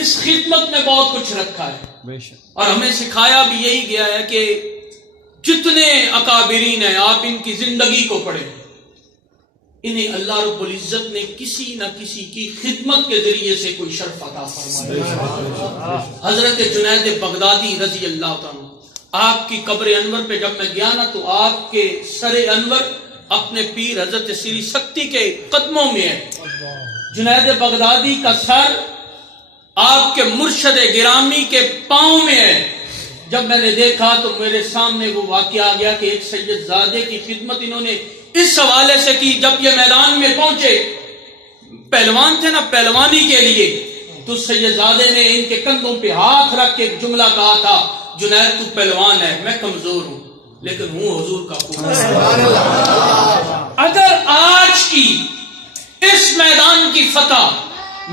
اس خدمت میں بہت کچھ رکھا ہے، اور ہمیں سکھایا بھی یہی گیا ہے کہ جتنے اکابرین ہیں آپ ان کی زندگی کو پڑھیں، انہیں اللہ رب العزت نے کسی نہ کسی کی خدمت کے ذریعے سے کوئی شرف عطا فرمایا۔ حضرت جنید بغدادی رضی اللہ تعالیٰ، آپ کی قبر انور پہ جب میں گیا نا تو آپ کے سر انور اپنے پیر حضرت سری سکتی کے قدموں میں ہے۔ جنید بغدادی کا سر آپ کے مرشد گرامی کے پاؤں میں ہے۔ جب میں نے دیکھا تو میرے سامنے وہ واقعہ آ گیا کہ ایک سید زادے کی خدمت انہوں نے اس حوالے سے کی، جب یہ میدان میں پہنچے، پہلوان تھے نا، پہلوانی کے لیے، تو سید زادے نے ان کے کندھوں پہ ہاتھ رکھ کے ایک جملہ کہا تھا، جنید تو پہلوان ہے، میں کمزور ہوں لیکن ہوں حضور کا پوتا۔ اگر آج کی اس میدان کی فتح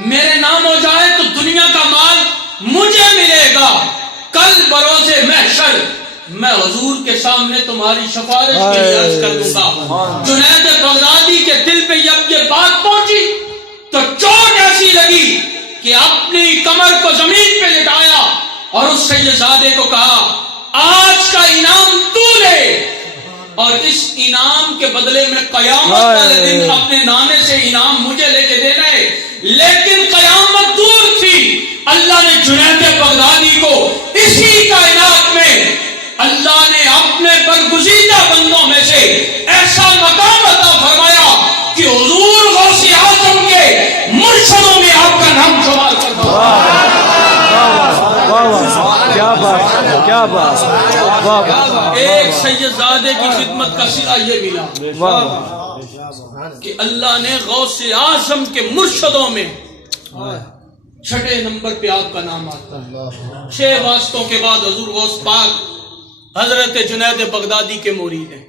میرے نام ہو جائے تو دنیا کا مال مجھے ملے گا، کل بروز محشر میں حضور کے سامنے تمہاری سفارش کے لیے عرض کر دوں گا۔ جنید بغدادی کے دل پہ جب یہ بات پہنچی تو چوٹ ایسی لگی کہ اپنی کمر کو زمین پہ لٹایا اور اس سیدزادے کو کہا، آج کا انعام تو لے، اور اس انعام کے بدلے میں قیامت والے دن اپنے نانے سے انعام مجھے لے کے دینا ہے۔ لیکن قیامت دور تھی، اللہ نے جنید بغدادی کو اسی کائنات میں اللہ نے اپنے برگزیدہ بندوں میں سے ایسا مقام عطا فرمایا کہ حضور غوث اعظم کے مرشدوں میں آپ کا نام شمار کرتا ہے۔ ایک سیدزادے کی خدمت کا صلہ یہ ملا کہ اللہ نے غوث اعظم کے مرشدوں میں 6 نمبر پہ آپ کا نام آتا ہے۔ 6 واسطوں کے بعد حضور غوث پاک حضرت جنید بغدادی کے مرید ہیں۔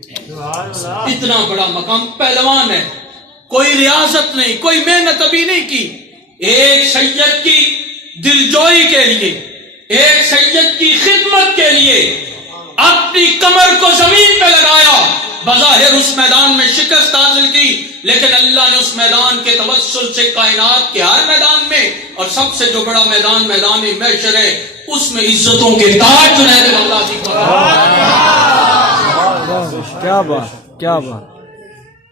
اتنا بڑا مقام، پہلوان ہے، کوئی ریاضت نہیں، کوئی محنت ابھی نہیں کی، ایک سید کی دلجوئی کے لیے، ایک سید کی خدمت کے لیے اپنی کمر کو زمین پہ لگایا۔ بظاہر اس میدان میں شکست حاصل کی، لیکن اللہ نے اس میدان کے توسل سے کائنات کے ہر میدان میں، اور سب سے جو بڑا میدان میدان محشر ہے، اس میں عزتوں کے تاج جنید بغدادی کو۔ کیا بات، کیا بات۔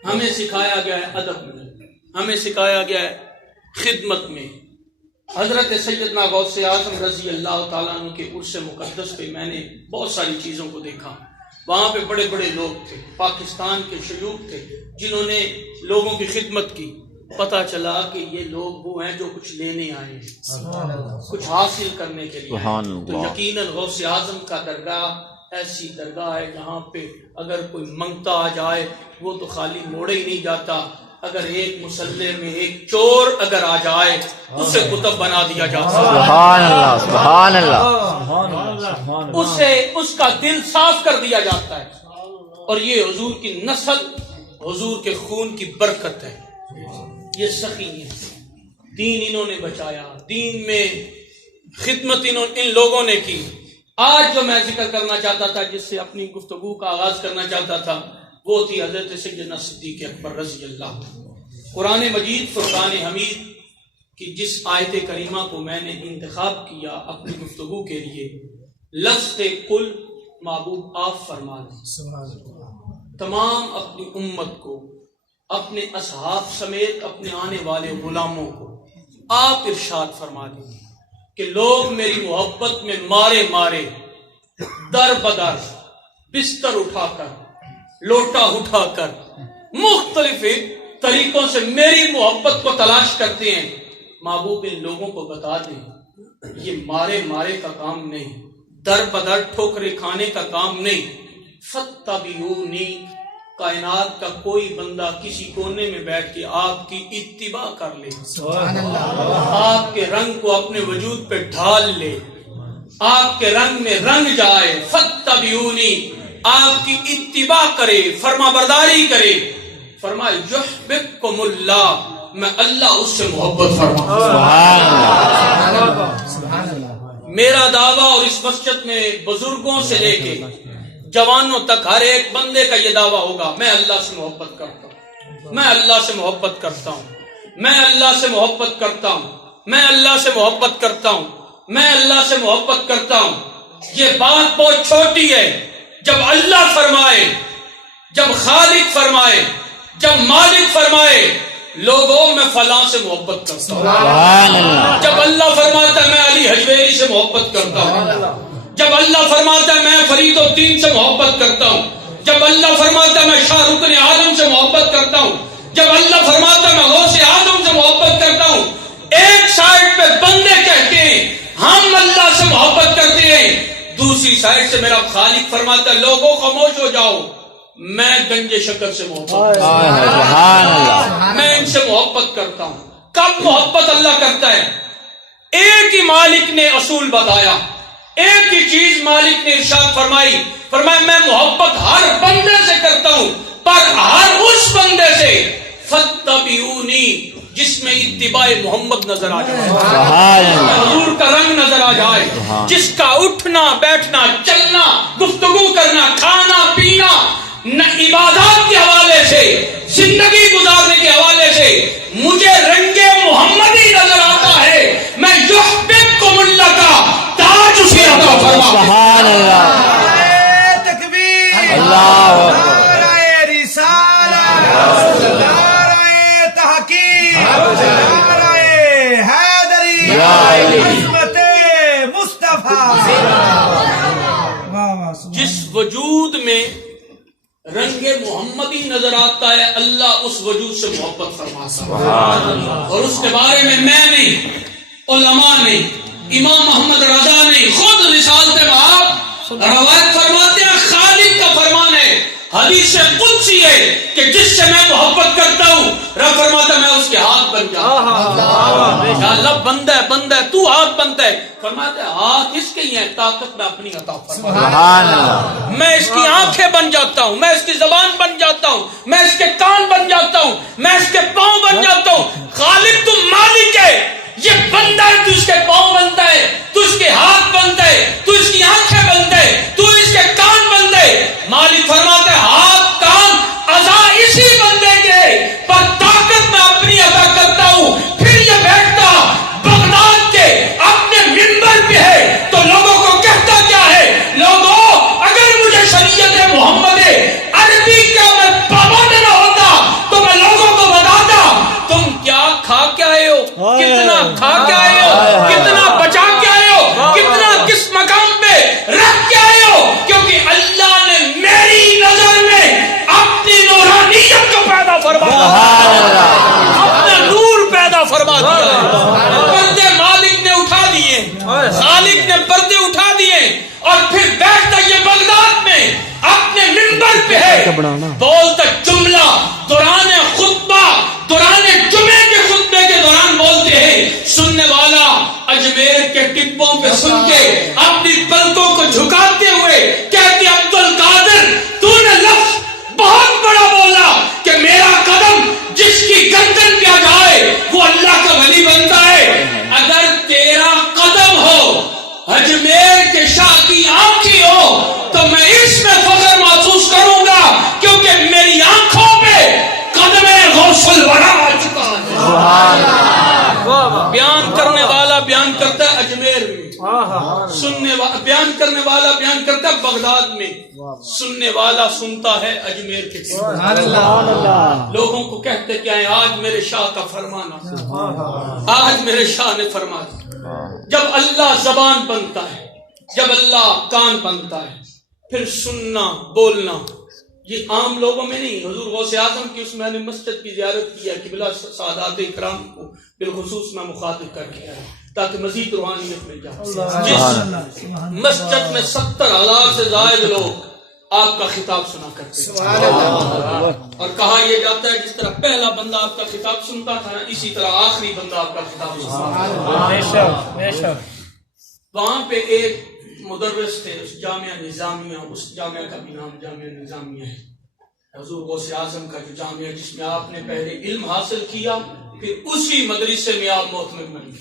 ہمیں سکھایا گیا ہے ادب میں، ہمیں سکھایا گیا ہے خدمت میں۔ حضرت سیدنا غوث اعظم رضی اللہ تعالیٰ عنہ کے عرس مقدس پہ میں نے بہت ساری چیزوں کو دیکھا۔ وہاں پہ بڑے بڑے لوگ تھے، پاکستان کے شیوخ تھے جنہوں نے لوگوں کی خدمت کی۔ پتہ چلا کہ یہ لوگ وہ ہیں جو کچھ لینے آئے ہیں، کچھ حاصل کرنے کے لیے آئے ہیں۔ تو یقیناً غوث اعظم کا درگاہ ایسی درگاہ ہے جہاں پہ اگر کوئی منگتا آ جائے وہ تو خالی موڑے ہی نہیں جاتا، اگر ایک مسلح میں ایک چور اگر آ جائے اسے کتب بنا دیا جاتا ہے۔ سبحان اللہ، سبحان اللہ، اسے اس کا دل صاف کر دیا جاتا ہے، اور یہ حضور کی نسل، حضور کے خون کی برکت ہے۔ یہ سخی ہے، دین انہوں نے بچایا، دین میں خدمت ان لوگوں نے کی۔ آج جو میں ذکر کرنا چاہتا تھا، جس سے اپنی گفتگو کا آغاز کرنا چاہتا تھا، وہ تھی حضرت سیدنا صدیق اکبر رضی اللہ۔ قرآن مجید فرقان حمید کی جس آیت کریمہ کو میں نے انتخاب کیا اپنی گفتگو کے لیے، لفظ کل محبوب آپ فرما دیں، تمام اپنی امت کو، اپنے اصحاب سمیت اپنے آنے والے غلاموں کو آپ ارشاد فرما دیں کہ لوگ میری محبت میں مارے مارے، در بدر، بستر اٹھا کر، لوٹا اٹھا کر، مختلف طریقوں سے میری محبت کو تلاش کرتے ہیں۔ محبوب ان لوگوں کو بتا دیں یہ مارے مارے کا کام نہیں، در بدر ٹھوکرے کھانے کا کام نہیں۔ فتبعونی، کائنات کا کوئی بندہ کسی کونے میں بیٹھ کے آپ کی اتباع کر لے، آپ کے رنگ کو اپنے وجود پہ ڈھال لے، آپ کے رنگ میں رنگ جائے، فتبعونی، آپ کی اتباع کرے، فرما برداری کرے، فرمائے یحببکم اللہ، میں اللہ اس سے محبت فرماؤں۔ میرا دعویٰ، اور اس مسجد میں بزرگوں سے لے کے جوانوں تک ہر ایک بندے کا یہ دعویٰ ہوگا، میں اللہ سے محبت کرتا ہوں، میں اللہ سے محبت کرتا ہوں، میں اللہ سے محبت کرتا ہوں۔ میں اللہ سے محبت کرتا ہوں، میں اللہ سے محبت کرتا ہوں، یہ بات بہت چھوٹی ہے. جب اللہ فرمائے، جب خالق فرمائے، جب مالک فرمائے لوگوں میں فلاں سے محبت کرتا ہوں. جب اللہ فرماتا ہے میں علی حجویری سے محبت کرتا ہوں، جب اللہ فرماتا ہے میں فرید الدین سے محبت کرتا ہوں، جب اللہ فرماتا ہے میں شاہ رکن عالم سے محبت کرتا ہوں، جب اللہ فرماتا ہے میں غوث اعظم سے محبت کرتا ہوں. ایک سائڈ پہ بندے کہتے ہیں ہم اللہ سے محبت کرتے ہیں، دوسری سائڈ سے میرا خالق فرماتا ہے لوگوں خاموش ہو جاؤ، میں گنج شکر سے محبت میں ان سے محبت کرتا ہوں. کب محبت اللہ کرتا ہے؟ ایک ہی مالک نے اصول بتایا، ایک ہی چیز مالک نے ارشاد فرمائی، فرمایا میں محبت ہر بندے سے کرتا ہوں، پر ہر اس بندے سے فاتبعونی جس میں اتباع محمد نظر آ جائے، حضور کا رنگ نظر آ جائے، جس کا اٹھنا بیٹھنا چلنا گفتگو کرنا کھانا پینا عبادات کے حوالے سے زندگی گزارنے کے حوالے سے مجھے رنگ محمدی نظر آتا ہے. میں یحببکم اللہ کا تاج اسے عطا فرما. سبحان اللہ، تکبیر، اللہ نعرہ رسالت، نعرہ تحقیق، نعرہ حیدری، عظمت مصطفیٰ. جس وجود میں رنگ محمدی نظر آتا ہے اللہ اس وجود سے محبت فرماتا ہے، اور اس کے بارے میں نہیں، علماء نہیں، امام محمد رضا نہیں، خود رسالت باب روایت فرماتے ہیں خالق کا فرمان ہے، حدیث قدسی ہے کہ جس سے میں محبت کرتا ہوں رب فرماتا میں اس کے ہاتھ بن جاتا. یا اللہ بندہ ہے تو ہاتھ بنتا ہے، فرماتے ہاتھ اس کے ہی ہیں، طاقت میں اپنی عطا فرماتا. میں اس کی آنکھیں بن جاتا ہوں، میں اس کی زبان بن جاتا ہوں، میں اس کے کان بن جاتا ہوں، میں اس کے پاؤں بن جاتا ہوں. خالق تو مالک ہے، یہ بندہ ہے تو اس کے پاؤں بنتا ہے، تو اس کے ہاتھ بنتا ہے، تو اس کی آنکھیں بنتا ہے، تو اس کے کان بنتا ہے. مالک فرماتا ہے ہاتھ کان اعضاء اسی بندے کے، پر طاقت میں اپنی عطا کرتا ہوں. پھر یہ بیٹھتا بغداد کے اپنے منبر پہ ہے تو لوگوں کو کہتا کیا ہے، لوگوں اگر مجھے شریعت محمد عربی کا میں پابند نہ ہوتا تو میں لوگوں کو بتاتا تم کیا کھا کے آئے ہو، کتنا کھا کے آئے ہو، کتنا بچا کے آئے ہو، کتنا کس مقام پہ رکھ کے آئے ہو، کیونکہ اللہ نے میری نظر میں اپنی نورانیت کو پیدا فرما دیا، اپنا نور پیدا فرما دیا. پردے مالک نے اٹھا دیے، خالق نے پردے اٹھا دیے، اور پھر بیٹھتا یہ بغداد میں اپنے منبر پہ ہے، بولتا جملہ دوران خطبہ دوران جمعے کے خطبے کے دوران بولتے ہیں، سننے والا اجمیر کے ٹپوں پہ سن کے اپنی پلکوں کو جھکاتے ہوئے کہتے عبد القادر تو نے لفظ بہت بڑا بولا کہ میرا قدم جس کی گردن پہ آ جائے وہ اللہ کا ولی بنتا ہے. اگر تیرا قدم ہو اجمیر کے شاہ کی آنکھیں ہو تو میں اس میں فخر محسوس کروں گا، کیونکہ میری آنکھوں پہ قدم غوث الورا آ چکا ہے. بیان کرنے والا بیان کرتا ہے اجمیر میں، بیان کرنے والا بیان کرتا ہے بغداد میں، سننے والا سنتا ہے اجمیر کے. لوگوں کو کہتے کیا ہے، آج میرے شاہ کا فرمان، آج میرے شاہ نے فرمایا. جب اللہ زبان بنتا ہے، جب اللہ کان بنتا ہے، پھر سننا بولنا یہ عام لوگوں میں نہیں. حضور غوث اعظم کی اس میں نے مسجد کی زیارت کی ہے، قبلہ سادات اکرام کو بالخصوص میں مخاطب کر کے آیا تاکہ مزید روحانیت میں جائے. جس مسجد میں 70,000 سے زائد لوگ آپ کا خطاب سنا کرتے ہیں، اور کہا یہ جاتا ہے جس طرح پہلا بندہ آپ کا خطاب سنتا تھا اسی طرح آخری بندہ آپ کا خطاب سنتا. وہاں پہ ایک مدرس تھے اس جامعہ نظامیہ، اس جامعہ کا بھی نام جامعہ نظامیہ ہے. حضور غوث اعظم کا جو جامعہ جس میں آپ نے پہلے علم حاصل کیا، پھر اسی مدرسے میں آپ محتمم بن گئے،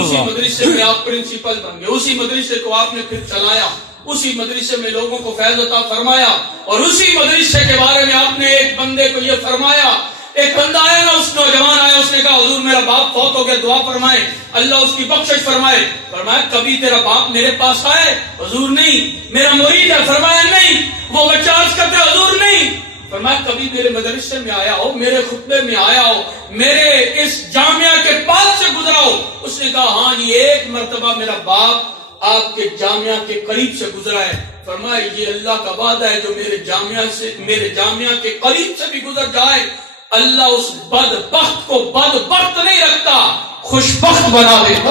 اسی مدرسے میں آپ پرنسپل بن گئے، اسی مدرسے کو آپ نے پھر چلایا، اسی مدرسے میں لوگوں کو فیض عطا فرمایا، اور اسی مدرسے کے بارے میں آپ نے ایک بندے کو یہ فرمایا، ایک بندہ آیا نا، اس نوجوان آیا، اس نے کہا حضور میرا باپ فوت ہو گیا، دعا فرمائے اللہ اس کی بخشش فرمائے۔ فرمایا کبھی تیرا باپ میرے پاس آئے؟ حضور نہیں۔ میرا مرید ہے؟ فرمایا نہیں۔ وہ بچہ عرض کرتے حضور نہیں۔ فرمایا کبھی میرے مدرسے میں آیا ہو، میرے خطبے میں آیا ہو، میرے اس جامعہ کے پاس سے گزرا ہو؟ اس نے کہا ہاں جی، ایک مرتبہ میرا باپ آپ کے جامعہ کے قریب سے گزرا ہے۔ فرمایا یہ اللہ کا وعدہ ہے جو میرے جامعہ کے قریب سے بھی گزر جائے، اللہ اس بدبخت کو بدبخت نہیں رکھتا، خوشبخت بنا دیتا۔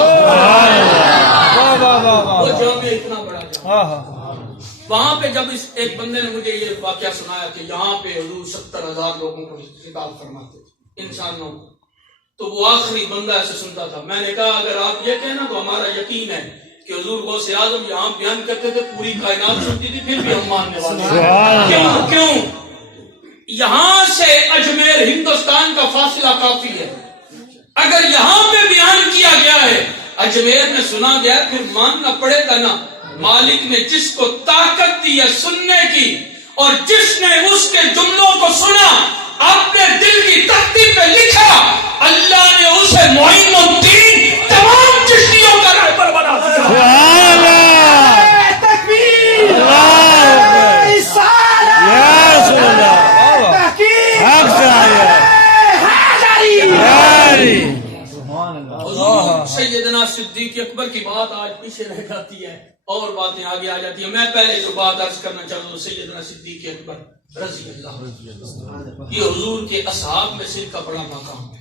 وہ جامعہ اتنا بڑا جامعہ، وہاں پہ جب ایک بندے نے مجھے یہ واقعہ سنایا کہ یہاں پہ حضور 70,000 لوگوں کو خطاب فرماتے تھے، انسانوں کو، تو وہ آخری بندہ ایسے سنتا تھا۔ میں نے کہا اگر آپ یہ کہنا تو ہمارا یقین ہے کہ حضور غوث اعظم یہاں بیان کرتے تھے، پوری کائنات سنتی تھی، پھر بھی ہم ماننے والے۔ کیوں؟ یہاں سے اجمیر ہندوستان کا فاصلہ کافی ہے، اگر یہاں پہ بیان کیا گیا ہے، اجمیر میں سنا گیا، پھر ماننا پڑے گا نا۔ مالک نے جس کو طاقت دی ہے سننے کی، اور جس نے اس کے جملوں کو سنا، اپنے دل کی تختی پہ لکھا، اللہ نے اسے معین الدین تمام چشتیوں کا رہبر بنا دیا۔ سیدنا صدیق اکبر کی بات آج پیچھے رہ جاتی ہے اور باتیں آگے آ جاتی ہیں۔ میں پہلے جو بات عرض کرنا چاہتا ہوں، سیدنا صدیق اکبر رضی اللہ، یہ حضور کے اصحاب میں سے کا بڑا مقام ہے۔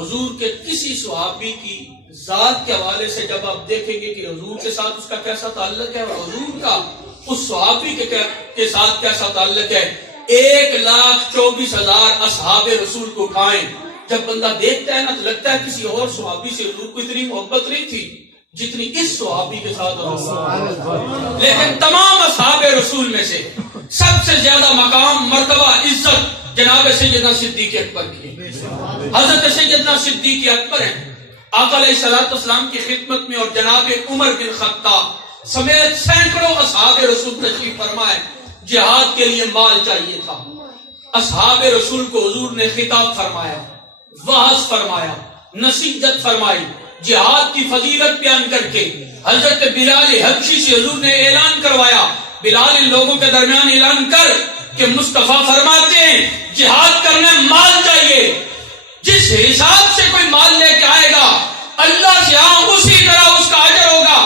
حضور کے کسی صحابی کی ذات کے حوالے سے جب آپ دیکھیں گے کہ حضور کے ساتھ اس کا کیسا تعلق ہے، اور حضور کا اس صحابی کے ساتھ کیسا تعلق ہے، 1,24,000 اصحاب رسول کو اٹھائیں، جب بندہ دیکھتا ہے نا تو لگتا ہے کسی اور صحابی سے حضور کو اتنی محبت نہیں تھی جتنی اس صحابی کے ساتھ حضور۔ لیکن تمام اصحاب رسول میں سے سب سے زیادہ مقام، مرتبہ، عزت جناب سیدنا صدیق اکبر کی۔ حضرت سیدنا صدیق اکبر ہیں، آقا علیہ الصلوۃ والسلام کی خدمت میں، اور جناب عمر بن خطاب سمیت سینکڑوں اصحاب رسول تشریف فرمائے۔ جہاد کے لیے مال چاہیے تھا، اصحاب رسول کو حضور نے خطاب فرمایا، وعظ فرمایا، نصیحت فرمائی، جہاد کی فضیلت بیان کر کے حضرت بلال حبشی سے حضور نے اعلان کروایا۔ بلال ان لوگوں کے درمیان اعلان کر کہ مصطفیٰ فرماتے ہیں جہاد کرنے مال چاہیے، جس حساب سے کوئی مال لے کے آئے گا اللہ سے اسی طرح اس کا اجر ہوگا۔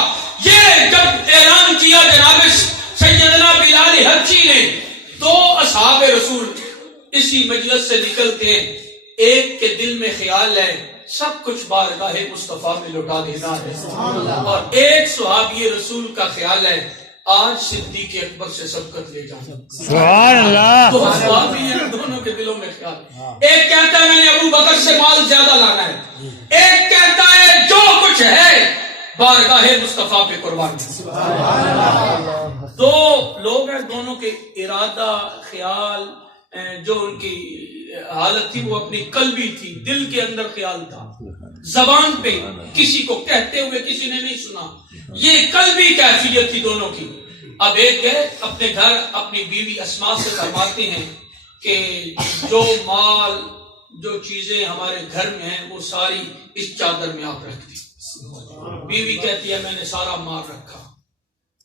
یہ جب اعلان کیا جناب سیدنا بلال حبشی نے، تو اصحاب رسول اسی مجلس سے نکلتے ہیں، ایک کے دل میں خیال ہے سب کچھ بارگاہ مصطفیٰ میں لوٹا دینا ہے، اور ایک صحابی رسول کا خیال ہے آج صدیق اکبر سے سبقت لے جانا۔ سبحان اللہ۔ تو صحابی ہیں، دونوں کے دلوں میں خیال، ایک کہتا ہے میں نے ابو بکر سے مال زیادہ لانا ہے، ایک کہتا ہے جو کچھ ہے بارگاہ مصطفیٰ پہ قربان۔ دو لوگ ہیں، دونوں کے ارادہ، خیال، جو ان کی حالت تھی وہ اپنی قلبی تھی، دل کے اندر خیال تھا، زبان پہ کسی کو کہتے ہوئے کسی نے نہیں سنا، یہ قلبی کیفیت تھی دونوں کی۔ اب ایک گئے اپنے گھر، اپنی بیوی اسماء سے فرماتے ہیں کہ جو مال، جو چیزیں ہمارے گھر میں ہیں وہ ساری اس چادر میں آپ رکھ دی۔ بیوی کہتی ہے میں نے سارا مال رکھا۔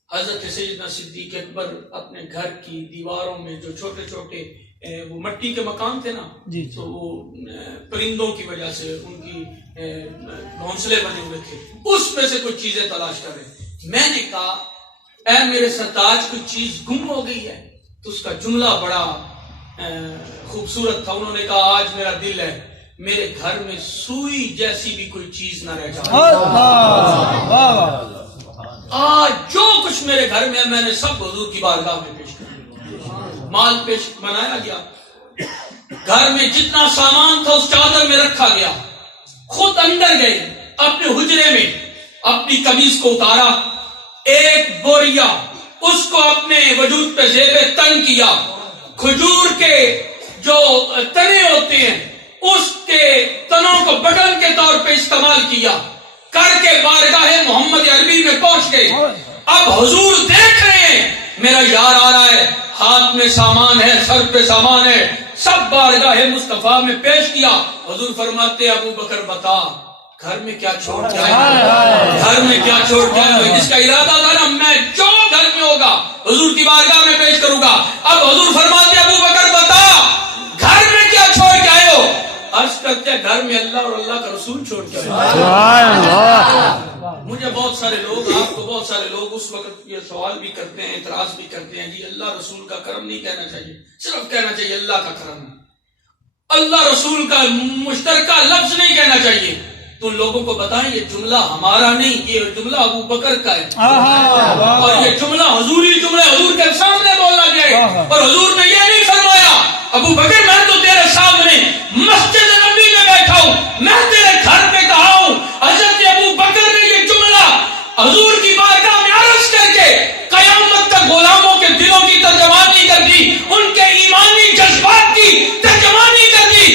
حضرت سیدنا صدیق اکبر اپنے گھر کی دیواروں میں جو چھوٹے چھوٹے وہ مٹی کے مکان تھے نا، تو وہ پرندوں کی وجہ سے ان کی گھونسلے بنے ہوئے تھے، اس میں سے کچھ چیزیں تلاش کر رہے۔ میں نے کہا اے میرے سرتاج کچھ چیز گم ہو گئی ہے، تو اس کا جملہ بڑا خوبصورت تھا۔ انہوں نے کہا آج میرا دل ہے میرے گھر میں سوئی جیسی بھی کوئی چیز نہ رہ جائے، آج جو کچھ میرے گھر میں ہے میں نے سب حضور کی بارگاہ میں پیش کر دیا۔ مال پیش بنایا گیا، گھر میں جتنا سامان تھا اس چادر میں رکھا گیا، خود اندر گئے اپنے حجرے میں، اپنی قمیض کو اتارا، ایک بوریا اس کو اپنے وجود پہ زیب تن کیا، کھجور کے جو تنے ہوتے ہیں اس کے تنوں کو بٹن کے طور پہ استعمال کیا، کر کے بارگاہ محمد عربی میں پہنچ گئے۔ اب حضور دیکھ رہے ہیں میرا یار آ رہا ہے، ہاتھ میں سامان ہے، سر پہ سامان ہے، سب بارگاہ مصطفیٰ میں پیش کیا. حضور فرماتے ابو بکر بتا گھر میں کیا چھوڑ کے آئے، گھر میں کیا چھوڑ کے آئے. جس کا ارادہ تھا نا میں جو گھر میں ہوگا حضور کی بارگاہ میں پیش کروں گا. اب حضور فرماتے ابو بکر بتا گھر میں کیا چھوڑ کے آئے ہو. عرض کرتے ہیں گھر میں اللہ اور اللہ کا رسول چھوڑ کے آئے. مجھے بہت سارے لوگ، آپ کو بہت سارے لوگ اس وقت یہ سوال بھی کرتے ہیں، اعتراض بھی کرتے ہیں، جی اللہ رسول کا کرم نہیں کہنا چاہیے، صرف کہنا چاہیے اللہ کا کرم، اللہ رسول کا مشترکہ لفظ نہیں کہنا چاہیے. تو لوگوں کو بتائیں یہ جملہ ہمارا نہیں، یہ جملہ ابو بکر کا ہے، اور یہ جملہ حضوری جملہ حضور کے سامنے بولا گیا. اور حضور نے یہ نہیں فرمایا ابو بکر میں تو تیرے سامنے مسجد نبی میں بیٹھا ہوں، میں تیرے گھر پہ کہا ہوں. حضرت ابو بکر نے یہ جملہ حضور کی بارگاہ میں عرض کر کے قیامت تک غلاموں کے دلوں کی ترجمانی کر دی، ان کے ایمانی جذبات کی ترجمانی کر دی.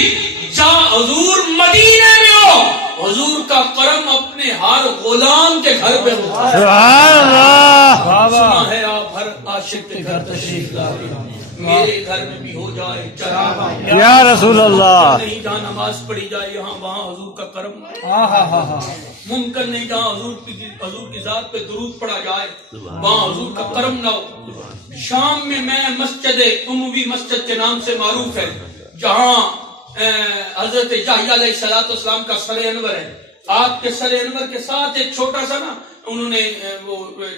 جہاں حضور مدینے میں ہو حضور کا کرم اپنے ہر غلام کے گھر پہ ہوتا ہے. سنا ہے آپ ہر عاشق کے گھر تشریف لائے، میرے گھر میں بھی ہو جائے چراغ یا رسول اللہ. نہیں جہاں نماز پڑھی جائے یہاں وہاں حضور کا کرم. ممکن نہیں جہاں حضور کی ذات پہ درود پڑھا جائے وہاں حضور کا کرم نہ ہو. شام میں مسجد عموی مسجد کے نام سے معروف ہے، جہاں حضرت یحییٰ علیہ السلام کا سر انور ہے. آپ کے سر انور کے ساتھ ایک چھوٹا سا نا انہوں نے وہ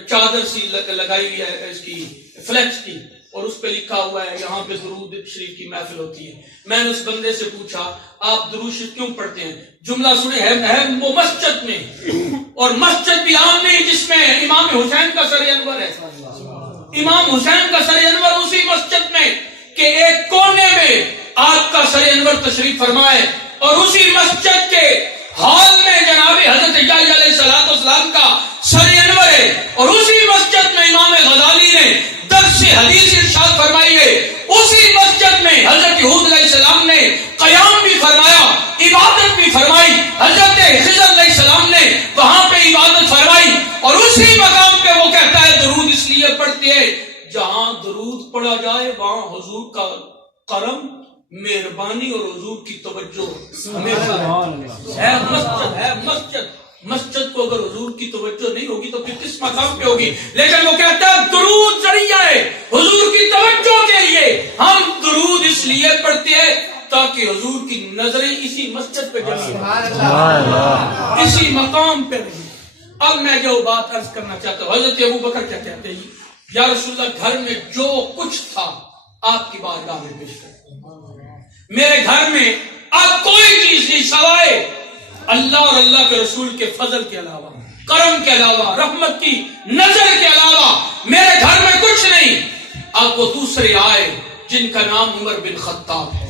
چادر سی لگائی ہوئی ہے اس کی فلیکس کی، اور اس پہ لکھا ہوا ہے یہاں پہ درود شریف کی محفل ہوتی ہے. میں نے اس بندے سے پوچھا آپ درود شریف کیوں پڑھتے ہیں؟ جملہ سنے ہے وہ مسجد میں، اور مسجد بھی عام نہیں جس میں امام حسین کا سر انور ہے. امام حسین کا سر انور اسی مسجد میں کہ ایک کونے میں آپ کا سر انور تشریف فرمائے، اور اسی مسجد کے ہال میں جناب حضرت یحییٰ علیہ السلام کا سر انور ہے، اور اسی مسجد میں امام غزالی نے درس حدیث ارشاد فرمائی ہے. اسی مسجد میں حضرت ہود علیہ السلام نے قیام بھی فرمایا، عبادت بھی فرمائی. حضرت خضر علیہ السلام نے وہاں پہ عبادت فرمائی، اور اسی مقام پہ وہ کہتا ہے درود اس لیے پڑھتے ہیں جہاں درود پڑھا جائے وہاں حضور کا کرم، مہربانی اور حضور کی توجہ ہے. مسجد کو اگر حضور کی توجہ نہیں ہوگی تو پھر کس مقام پہ ہوگی؟ لیکن وہ کہتا ہے درود ذریعہ ہے حضور کی توجہ کے لیے. ہم درود اس لیے پڑھتے ہیں تاکہ حضور کی نظریں اسی مسجد پہ جمع ہوں، اسی مقام پہ رہیں. اب میں جو بات عرض کرنا چاہتا ہوں، حضرت ابو بکر کیا کہتے ہیں یا رسول اللہ گھر میں جو کچھ تھا آپ کی بارگاہ میں پیش کر. میرے گھر میں اب کوئی چیز نہیں سوائے اللہ اور اللہ کے رسول کے فضل کے علاوہ، کرم کے علاوہ، رحمت کی نظر کے علاوہ میرے گھر میں کچھ نہیں. اب وہ دوسرے آئے جن کا نام عمر بن خطاب ہے،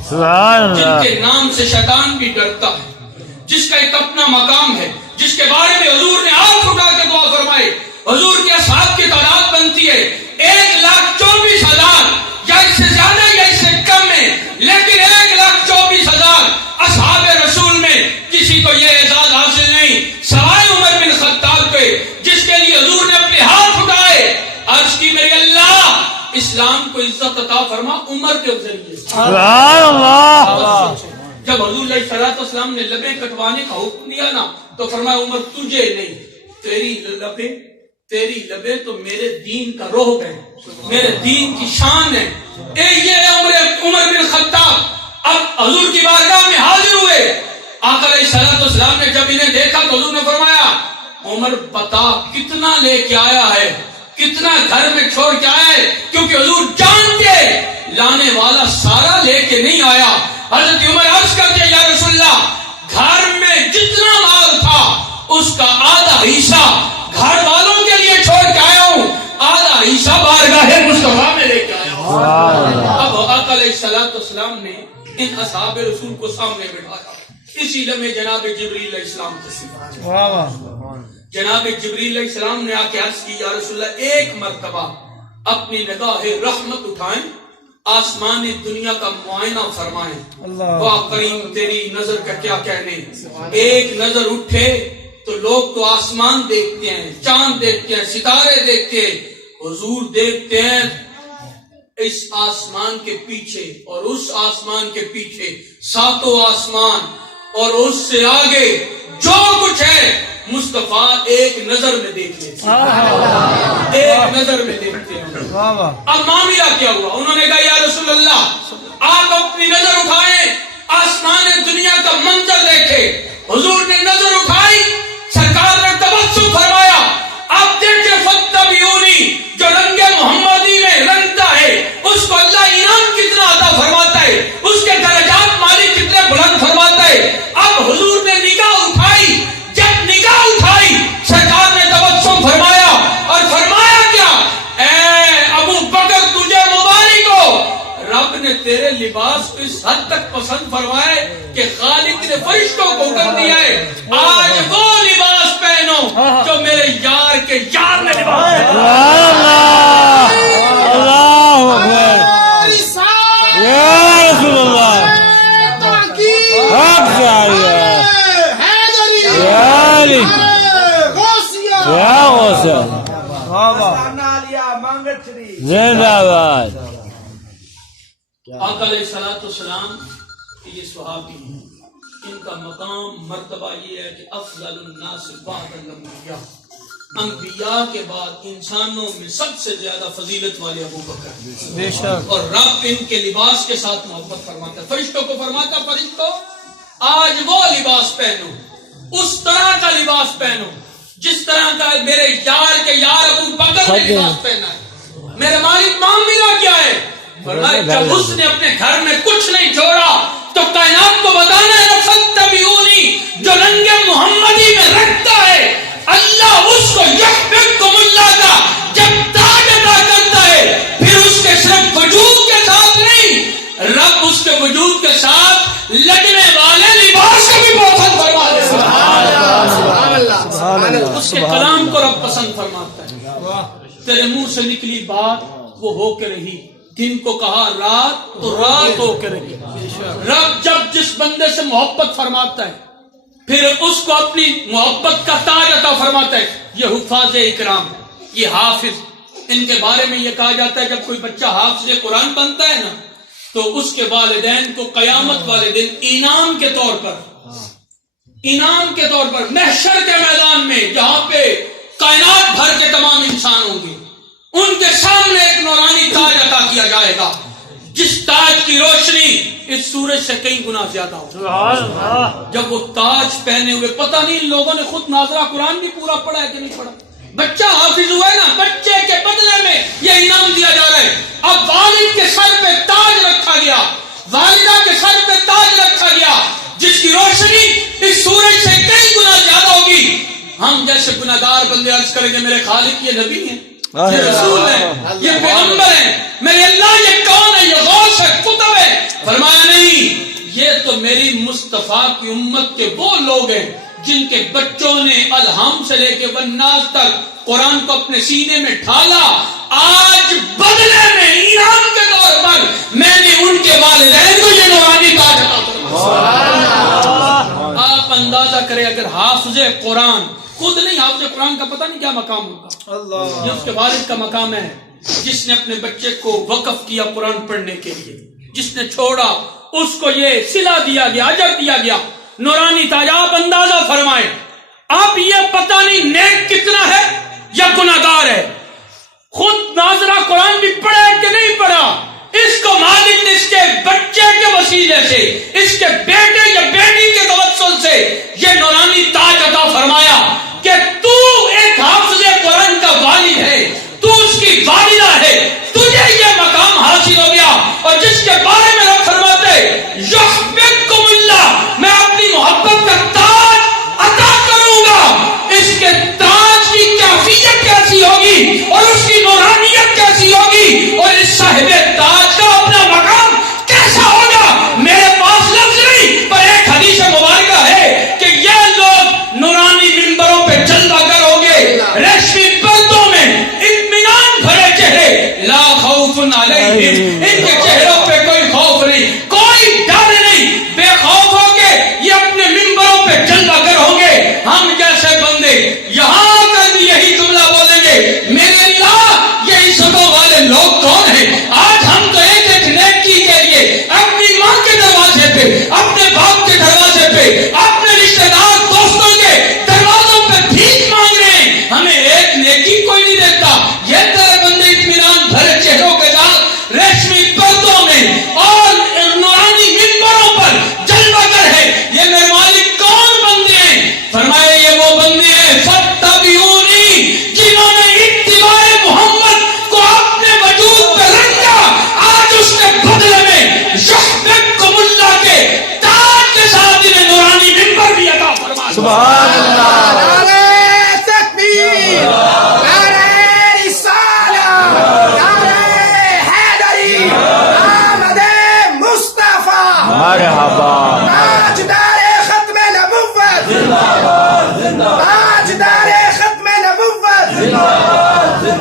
جن کے نام سے شیطان بھی ڈرتا ہے، جس کا ایک اپنا مقام ہے، جس کے بارے میں حضور نے ہاتھ اٹھا کے دعا فرمائے. حضور کے اصحاب کی تعداد بنتی ہے 1,24,000 یا اس سے زیادہ یا اس سے کم ہے، لیکن 1,24,000 اصحاب رسول میں کسی کو یہ اعزاز حاصل نہیں سوائے عمر بن خطاب کے، جس کے لیے حضور نے اپنے ہاتھ اٹھائے، عرض کی میرے اللہ اسلام کو عزت عطا فرما عمر کے ذریعے. سبحان اللہ. جب حضور علیہ السلام نے لبیں کٹوانے کا حکم دیا نا تو فرمایا عمر تجھے نہیں، تیری لبیں تو میرے دین کا روح ہے، میرے دین کی شان ہے. یہ عمر بن خطاب اب حضور کی بارگاہ میں حاضر ہوئے. آقا علیہ السلام نے جب انہیں دیکھا تو حضور نے فرمایا عمر بتا کتنا لے کے آیا ہے، کتنا گھر میں چھوڑ کے آیا ہے، کیونکہ حضور جانتے لانے والا سارا لے کے نہیں آیا. حضرت عمر عرض کرتے یا رسول اللہ گھر میں جتنا مال تھا اس کا آدھا حصہ گھر والوں کے لیے چھوڑ کے آیا ہوں، آدھا حصہ بارگاہ مصطفیٰ میں لے کے آیا ہوں. اب آقا علیہ السلام نے ان اصحاب رسول کو سامنے بٹھایا. اسی لمحے جناب جبریل علیہ السلام تشریف لائے. جناب جبریل علیہ السلام نے آ کے عرض کی یا رسول اللہ ایک مرتبہ اپنی نگاہ رحمت اٹھائیں، آسمانی دنیا کا معائنہ فرمائیں. واہ کریم تیری نظر کا کیا کہنے. ایک نظر اٹھے تو لوگ تو آسمان دیکھتے ہیں، چاند دیکھتے ہیں، ستارے دیکھتے ہیں. حضور دیکھتے ہیں اس آسمان کے پیچھے اور اس آسمان کے پیچھے ساتوں آسمان اور اس سے آگے جو کچھ ہے مصطفیٰ ایک نظر میں دیکھ لیتے ہیں، ایک نظر میں دیکھتے ہیں۔ اب معاملہ کیا ہوا؟ انہوں نے کہا یا رسول اللہ آپ اپنی نظر اٹھائیں، آسمان دنیا کا منظر دیکھے۔ حضور نے نظر اٹھائی، سرکار نے تبسم فرمایا، آپ دیکھیں فاتبعونی، جو رنگ محمدی میں رنگتا ہے اس کو اللہ انعام کتنا عطا فرماتا ہے، اس کے درجات مالک کتنے بلند فرماتا ہے۔ اب حضور نے نگاہ اٹھائی، جب نگاہ اٹھائی سرکار نے تبسم فرمایا اور فرمایا کیا؟ اے ابو بکر تجھے مبارک ہو، رب نے تیرے لباس کو اس حد تک پسند فرمایا ہے کہ خالق نے فرشتوں کو حکم دیا ہے آج وہ لباس پہنو جو میرے یار کے یار نے لباس زندہ باد۔ آقا علیہ الصلوۃ والسلام یہ صحابی ہیں، ان کا مقام مرتبہ یہ ہے کہ افضل الناس بعد الانبیاء، انبیاء کے بعد انسانوں میں سب سے زیادہ فضیلت والے ابو بکر، بے شک۔ اور رب ان کے لباس کے ساتھ محبت فرماتا ہے، فرشتوں کو فرماتا فرشتوں آج وہ لباس پہنو، اس طرح کا لباس پہنو جس طرح کا میرے یار کے یار ابو بکر نے لباس پہنا ہے۔ میرے مالک معاملہ کیا ہے؟ فرمایا جب اس نے اپنے گھر میں کچھ نہیں چھوڑا تو کائنات کو بتانا ہے فاتبعونی، جو رنگ محمدی میں رکھتا ہے اللہ اس کو یحببکم اللہ کا جب تاج عطا کرتا ہے پھر اس کے صرف وجود کے ساتھ نہیں، رب اس کے وجود کے ساتھ لگنے والے لباس کو بھی پسند فرما دیتا ہے، اس کے کلام کو رب پسند فرماتا ہے۔ تیرے منہ سے نکلی بات وہ ہو کے رہی، دن کو کہا رات تو رات ہو کے رہی۔ رب جب جس بندے سے محبت فرماتا ہے پھر اس کو اپنی محبت کا تاج عطا فرماتا ہے۔ یہ حفاظ اکرام، یہ حافظ، ان کے بارے میں یہ کہا جاتا ہے جب کوئی بچہ حافظ قرآن بنتا ہے نا تو اس کے والدین کو قیامت والے دن انعام کے طور پر محشر کے میدان میں جہاں پہ کائنات بھر کے تمام انسان ہوں گے ان کے سامنے ایک نورانی تاج عطا کیا جائے گا جس تاج کی روشنی اس سورج سے کئی گنا زیادہ ہو۔ جب وہ تاج پہنے ہوئے، پتہ نہیں ان لوگوں نے خود ناظرہ قرآن بھی پورا پڑھا ہے کہ نہیں پڑھا، بچہ حافظ ہوا ہے نا، بچے کے بدلے میں یہ انعام دیا جا رہا ہے۔ اب والد کے سر پہ تاج رکھا گیا، والدہ کے سر پہ تاج رکھا گیا جس کی روشنی اس سورج سے کئی گنا زیادہ ہوگی۔ ہم جیسے گناہگار بندے عرض کریں گے میرے خالق یہ نبی ہیں، یہ رسول ہے، یہ پیغمبر ہے، میرے اللہ یہ کون ہے، یہ غوث ہے، قطب ہے۔ فرمایا نہیں، یہ تو میری مصطفیٰ کی امت کے وہ لوگ ہیں جن کے بچوں نے الحم سے لے کے والناس تک قرآن کو اپنے سینے میں ڈھالا، آج بدلے میں انعام کے طور پر میں نے ان کے والدین کو یہ نورانی تاج عطا فرمایا۔ آپ اندازہ کریں اگر حافظ قرآن خود نہیں، حافظ قرآن کا پتہ نہیں کیا مقام ہوگا، یہ اس کے والد کا مقام ہے جس نے اپنے بچے کو وقف کیا قرآن پڑھنے کے لیے، جس نے چھوڑا اس کو یہ صلہ دیا گیا، اجر دیا گیا، نورانی تاج۔ آپ اندازہ فرمائیں اب یہ پتہ نہیں نیک کتنا ہے یا گناہگار ہے، خود ناظرہ قرآن بھی پڑھا کہ نہیں پڑھا، اس کو مالک نے اس کے بچے کے وسیلے سے، اس کے بیٹے یا بیٹی کے توسل سے یہ نورانی تاج عطا فرمایا کہ تو ایک حافظ قرآن کا والد ہے، تو اس کی والدہ ہے، تجھے یہ مقام حاصل ہو گیا۔ اور جس کے بارے میں رب فرماتے ہیں یحببکم اللہ، میں اپنی محبت کا تاج عطا کروں گا، اس کے تاج کی کیفیت کیسی ہوگی اور اس کی نورانیت کیسی ہوگی اور اس صاحب تاج کا اپنا مقام کیسا ہوگا، میرے پاس لفظ نہیں پر ایک حدیث مبارکہ ہے کہ یہ لوگ نورانی منبروں پہ جلوہ گر ہوں گے، ریشمی پردوں میں اطمینان بھرے چہرے، لا خوف علیہم، ان کے چہروں پہ کوئی خوف نہیں، کوئی ڈر نہیں، بے خوف ہو کے یہ اپنے منبروں پہ جلوہ گر ہوں گے۔ ہم جیسے بندے یہاں کر بھی یہی جملہ بولیں گے، میرے اللہ یہ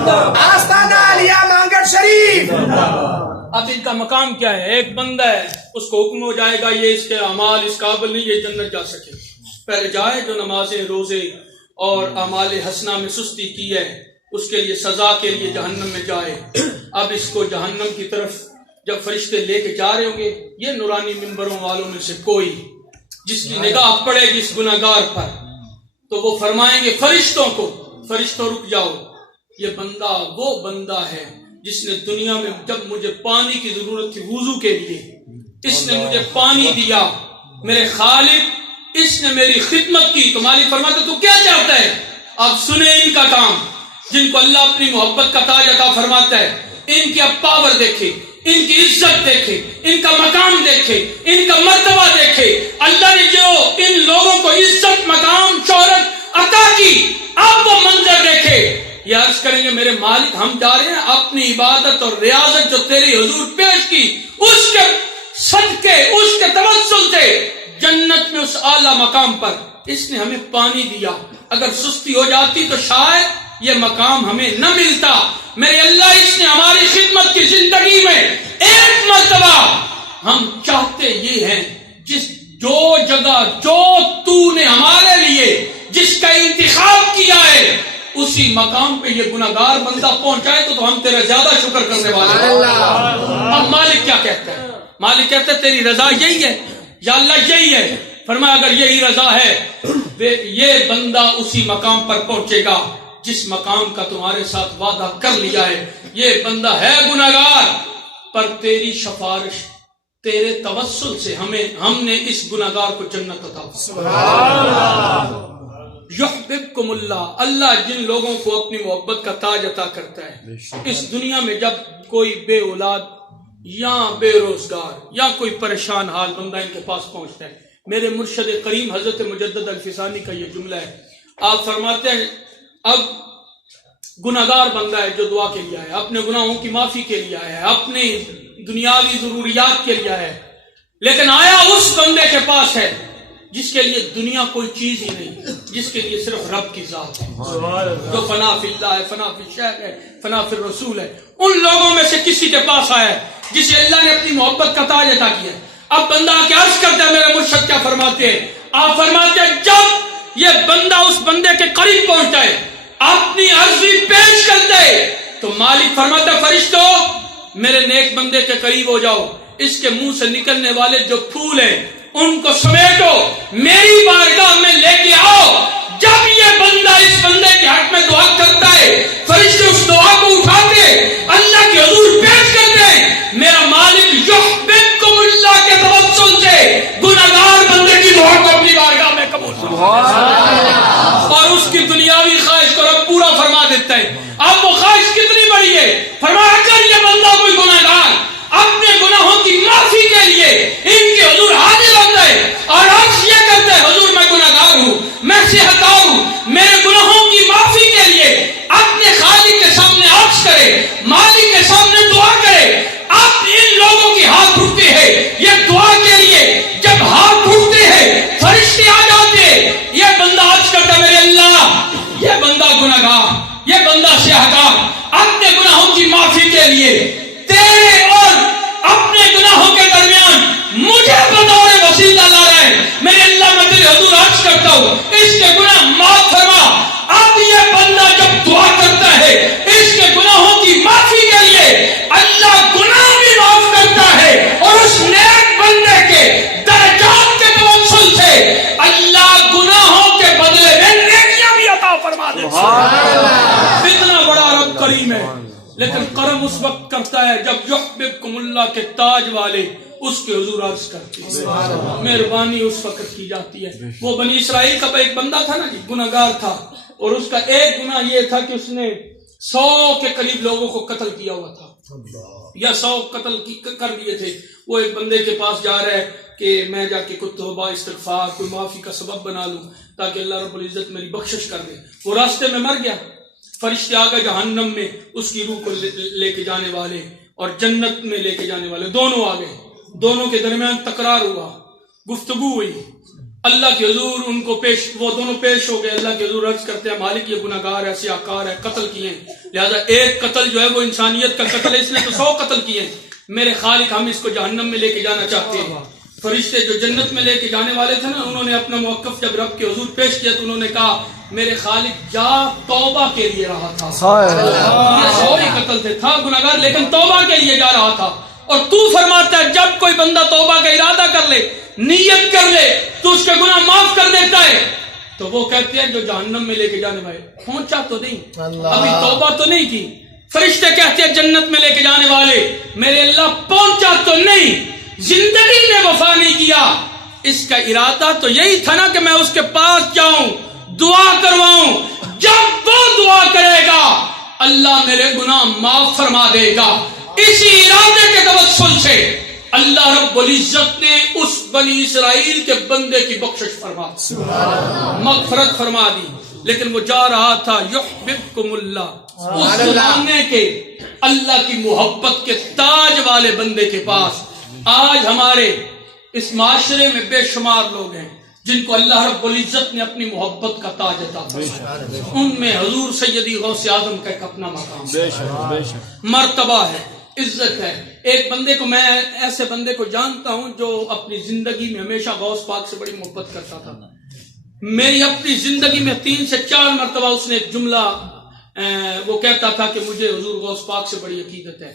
آستانہ عالیہ مانگڑ شریف. اب ان کا مقام کیا ہے؟ ایک بندہ ہے، اس کو حکم ہو جائے گا یہ اس کے اعمال اس قابل نہیں یہ جنت جا سکے. پہلے جائے جو نمازیں روزے اور اعمال حسنہ میں سستی کی ہے اس کے لیے سزا کے لیے جہنم میں جائے. اب اس کو جہنم کی طرف جب فرشتے لے کے جا رہے ہوں گے، یہ نورانی منبروں والوں میں سے کوئی جس کی نگاہ پڑے گی اس گناہگار پر تو وہ فرمائیں گے فرشتوں کو، فرشتوں رک جاؤ، یہ بندہ وہ بندہ ہے جس نے دنیا میں جب مجھے پانی کی ضرورت تھی وضو کے لیے اس نے مجھے پانی دیا، میرے خالق اس نے میری خدمت کی. تو مالک فرماتا تو کیا چاہتا ہے؟ اب سنیں ان کا کام، جن کو اللہ اپنی محبت کا تاج عطا فرماتا ہے، ان کی اب پاور دیکھے، ان کی عزت دیکھے، ان کا مقام دیکھے، ان کا مرتبہ دیکھے. اللہ نے جو ان لوگوں کو عزت، مقام، شہرت عطا کی، اب وہ منظر دیکھے. یہ عرض کریں گے میرے مالک ہم جا رہے ہیں اپنی عبادت اور ریاضت جو تیری حضور پیش کی اس کے صدقے، اس کے توسل سے جنت میں اس اعلیٰ مقام پر اس نے ہمیں پانی دیا. اگر سستی ہو جاتی تو شاید یہ مقام ہمیں نہ ملتا. میرے اللہ اس نے ہماری خدمت کی زندگی میں ایک مرتبہ ہم چاہتے یہ ہیں جو جگہ جو تو نے ہمارے لیے جس کا انتخاب کیا ہے اسی مقام پہ یہ گناہگار بندہ پہنچائے تو ہم تیرا زیادہ شکر کرنے والے ہیں. اب مالک کیا کہتا ہے؟ مالک کہتا ہے تیری رضا یہی ہے یا اللہ یہی ہے. فرمایا اگر یہی رضا ہے یہ بندہ اسی مقام پر پہنچے گا جس مقام کا تمہارے ساتھ وعدہ کر لیا ہے. یہ بندہ ہے گناہگار پر تیری سفارش تیرے توسل سے ہم نے اس گناہگار کو جنت عطا فرمائی. یحببکم اللہ، اللہ جن لوگوں کو اپنی محبت کا تاج عطا کرتا ہے. اس دنیا میں جب کوئی بے اولاد یا بے روزگار یا کوئی پریشان حال بندہ ان کے پاس پہنچتا ہے، میرے مرشد کریم حضرت مجدد الفسانی کا یہ جملہ ہے. آپ فرماتے ہیں اب گناہگار بندہ ہے جو دعا کے لیے آیا، اپنے گناہوں کی معافی کے لیے آیا ہے، اپنی دنیاوی ضروریات کے لیے آیا ہے، لیکن آیا اس بندے کے پاس ہے جس کے لیے دنیا کوئی چیز ہی نہیں، جس کے لیے صرف رب کی ذات ہے جو فنا فی اللہ ہے، فنا فی الشیخ ہے، فنا فی الرسول ہے. ان لوگوں میں سے کسی کے پاس آیا ہے جسے اللہ نے اپنی محبت کا تاج عطا کیا ہے. اب بندہ کیا عرض کرتا ہے میرے مرشد کیا فرماتے ہیں؟ آپ فرماتے ہیں جب یہ بندہ اس بندے کے قریب پہنچتا ہے اپنی عرضی پیش کرتے تو مالک فرماتا ہے فرشتوں میرے نیک بندے کے قریب ہو جاؤ، اس کے منہ سے نکلنے والے جو پھول ہیں ان کو سمیٹو، میری بارگاہ میں لے کے آؤ. جب یہ بندہ اس بندے کے حق میں دعا کرتا ہے فرشتے اس دعا کو اٹھاتے اللہ کے حضور پیش کرتے ہیں. میرا مالک یحببکم اللہ کے توسل سے گناہگار بندے کی دعا کو اپنی بارگاہ میں قبول اور اس کی دنیاوی خواہش کو رب پورا فرما دیتا ہے. اب وہ خواہش کتنی بڑی ہے؟ فرمایا اگر یہ بندہ کوئی گناہگار اپنے گناہوں کی معافی کے لیے ان کے حضور حاضر ہوتا ہے اور عرض یہ کرتا ہے حضور میں گناہگار ہوں، میں صحتہ ہوں، میرے گناہوں کی معافی کے لیے اپنے خالق کے سامنے عرض کرے، مالک کے سامنے دعا کرے. اب ان لوگوں کے ہاتھ اٹھتے ہیں یہ دعا کے لیے، جب ہاتھ اٹھتے ہیں فرشتے آ جاتے ہیں. یہ بندہ عرض کرتا ہے میرے اللہ یہ بندہ گناہگار، یہ بندہ صحتہ اپنے گناہوں کی معافی کے لیے تیرے اور اپنے گناہوں کے درمیان مجھے بطور وسیلہ لا رہے ہیں. میرے اللہ میں تیرے حضور عرض کرتا ہوں اس کے گناہ معاف فرما. اب یہ بندہ جب دعا کرتا ہے اس کے گناہوں کی معافی کے لیے اللہ گناہ بھی معاف کرتا ہے اور اس نیک بندے کے درجات کے توسل سے اللہ گناہوں کے بدلے میں نیکیاں بھی عطا فرما دیتا ہے. اتنا بڑا رب کریم ہے، لیکن کرم اس وقت کرتا ہے جب یحببکم اللہ کے تاج والے اس کے حضور عرض کرتے ہیں. مہربانی اس وقت کی جاتی ہے. وہ بنی اسرائیل کا ایک بندہ تھا نا جی، گناہگار تھا اور اس کا ایک گناہ یہ تھا کہ اس نے 100 کے قریب لوگوں کو قتل کیا ہوا تھا یا 100 قتل کر دیے تھے. وہ ایک بندے کے پاس جا رہا ہے کہ میں جا کے کچھ توبہ استغفار کوئی معافی کا سبب بنا لوں تاکہ اللہ رب العزت میری بخشش کر دے. وہ راستے میں مر گیا، فرشتے آ گئے جہنم میں اس کی روح کو لے کے جانے والے اور جنت میں لے کے جانے والے دونوں آ گئے. دونوں کے درمیان تکرار ہوا، گفتگو ہوئی. اللہ کے حضور ان کو وہ دونوں پیش ہو گئے. اللہ کے حضور عرض کرتے ہیں مالک یہ گناہگار ہے, سیاہکار ہے, قتل کیے ہیں, لہذا ایک قتل جو ہے وہ انسانیت کا قتل ہے, اس نے تو 100 قتل کیے ہیں. میرے خالق ہم اس کو جہنم میں لے کے جانا چاہتے ہیں. فرشتے جو جنت میں لے کے جانے والے تھے نا, انہوں نے اپنا موقف جب رب کے حضور پیش کیا تو انہوں نے کہا میرے خالق جا توبہ کے لیے رہا تھا. یہ 100 ہی قتل تھا گناہگار, لیکن توبہ کے لیے جا رہا تھا. اور تو فرماتا ہے جب کوئی بندہ توبہ کا ارادہ کر لے, نیت کر لے, تو اس کے گناہ معاف کر دیتا ہے. تو وہ کہتے ہیں جو جہنم میں لے کے جانے والے, پہنچا تو نہیں, ابھی توبہ تو نہیں کی. فرشتے کہتے ہیں جنت میں لے کے جانے والے, میرے اللہ پہنچا تو نہیں, زندگی میں وفا نہیں کیا. اس کا ارادہ تو یہی تھا نا کہ میں اس کے پاس جاؤں, دعا کرواؤں. جب وہ دعا کرے گا اللہ میرے گناہ معاف فرما دے گا. اسی ارادے کے توسل سے اللہ رب العزت نے اس بنی اسرائیل کے بندے کی بخشش فرما, مغفرت فرما دی. لیکن وہ جا رہا تھا یحببکم اللہ, اس زمانے کے اللہ کی محبت کے تاج والے بندے کے پاس. آج ہمارے اس معاشرے میں بے شمار لوگ ہیں جن کو اللہ رب العزت نے اپنی محبت کا تاج عطا فرمایا. ان میں حضور سیدی غوث اعظم کا ایک اپنا مقام, مرتبہ ہے, عزت ہے. ایک بندے کو, میں ایسے بندے کو جانتا ہوں جو اپنی زندگی میں ہمیشہ غوث پاک سے بڑی محبت کرتا تھا. میری اپنی زندگی میں 3 سے 4 مرتبہ اس نے ایک جملہ وہ کہتا تھا کہ مجھے حضور غوث پاک سے بڑی عقیدت ہے.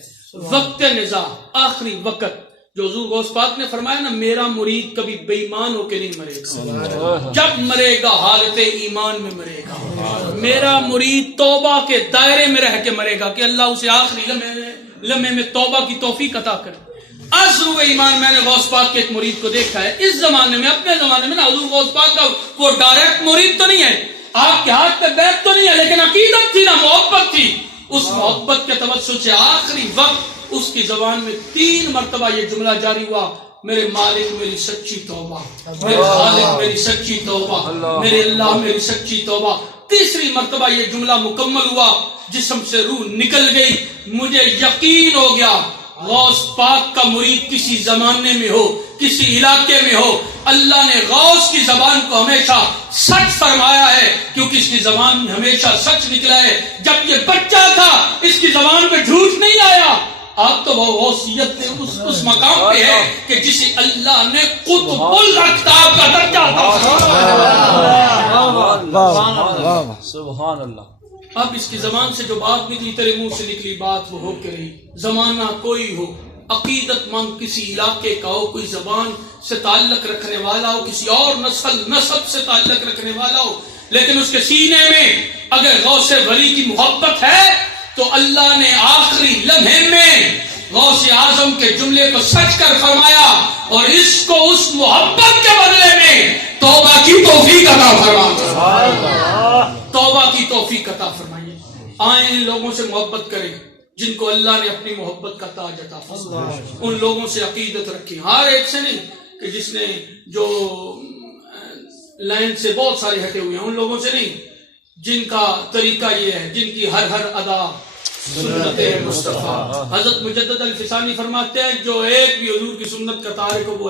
وقت نزاع, آخری وقت, جو حضور غوث پاک نے فرمایا نا میرا مرید کبھی بے ایمان ہو کے نہیں مرے گا, جب مرے گا حالت ایمان میں مرے گا. میرا مرید توبہ کے دائرے میں رہ کے مرے گا کہ اللہ اسے آخری لمحے میں توبہ کی توفیق عطا کرے. ازرو ایمان, میں نے غوث پاک کے ایک مرید کو دیکھا ہے اس زمانے میں, اپنے زمانے میں نا. حضور غوث پاک کا وہ ڈائریکٹ مرید تو نہیں ہے, آپ کے ہاتھ پہ بیعت تو نہیں ہے, لیکن عقیدت تھی نا, محبت تھی. اس محبت کے توسل سے آخری وقت اس کی زبان میں 3 مرتبہ یہ جملہ جاری ہوا, میرے مالک میری سچی توبہ, میرے خالق میری سچی توبہ, میرے اللہ میری سچی توبہ. تیسری مرتبہ یہ جملہ مکمل ہوا, جسم سے روح نکل گئی. مجھے یقین ہو گیا غوث پاک کا مرید کسی زمانے میں ہو, کسی علاقے میں ہو, اللہ نے غوث کی زبان کو ہمیشہ سچ فرمایا ہے, کیونکہ اس کی زبان میں ہمیشہ سچ نکلا ہے. جب یہ بچہ تھا اس کی زبان پہ جھوٹ نہیں آیا. آپ تو وہ غوثیت اس مقام پہ ہے کہ جسے اللہ نے قطب الاقطاب کا درجہ عطا فرمایا. سبحان اللہ. اب اس کی زبان سے جو بات نکلی, تیرے منہ سے نکلی بات وہ ہو کے رہی. زمانہ کوئی ہو, عقیدت مند کسی علاقے کا ہو, کوئی زبان سے تعلق رکھنے والا ہو, کسی اور نسب سے تعلق رکھنے والا ہو, لیکن اس کے سینے میں اگر غوث ولی کی محبت ہے تو اللہ نے آخری لمحے میں غوث اعظم کے جملے کو سچ کر فرمایا, اور اس کو اس محبت کے بدلے میں توبہ کی توفیق عطا فرمایا. توبہ کی توفیق عطا فرمائیے. آئیں لوگوں سے محبت کریں جن کو اللہ نے اپنی محبت کا تاج عطا فرمایا. ان لوگوں سے عقیدت رکھیں, ہر ایک سے نہیں کہ جس نے جو لائن سے بہت سارے ہٹے ہوئے ہیں, ان لوگوں سے نہیں جن کا طریقہ یہ ہے, جن کی ہر ادا سنت مصطفیٰ. حضرت مجدد الفسانی فرماتے ہیں جو ایک بھی حضور کی سنت کا تارک ہو وہ